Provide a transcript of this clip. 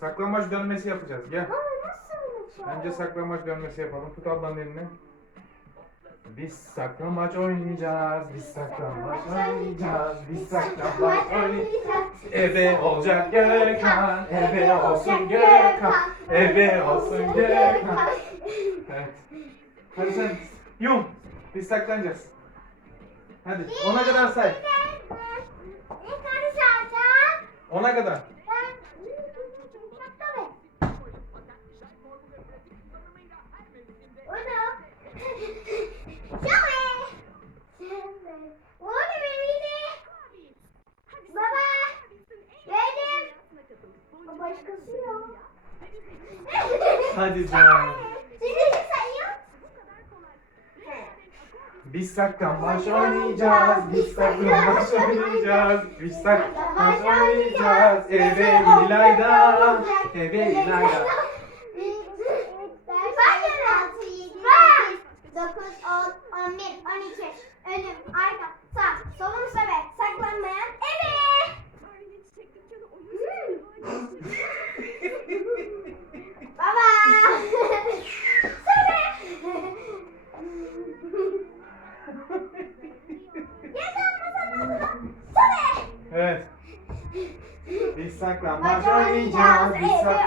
Saklambaç dönmesi yapacağız. Gel. Ama nasıl olacak? Önce saklambaç dönmesi yapalım. Tut ablanın elini. Biz saklambaç oynayacağız. Biz saklambaç oynayacağız. Biz saklambaç oynayacağız. Ebe olacak Gökhan. Ebe olsun Gökhan. Ebe olsun Gökhan. Evet. Hadi sen yum. Biz saklanacağız. Hadi ona kadar say. Ona kadar. Hadi canım. Şimdi sayıyor. Biz saklambaç oynayacağız. Biz saklambaç oynayacağız. Biz saklambaç oynayacağız. Ebe İlayda. Ebe İlayda. Dokuz, on, on bir, on iki. Önüm, arka, Evet. Biz saklambaç oynayacağız. Biz saklambaç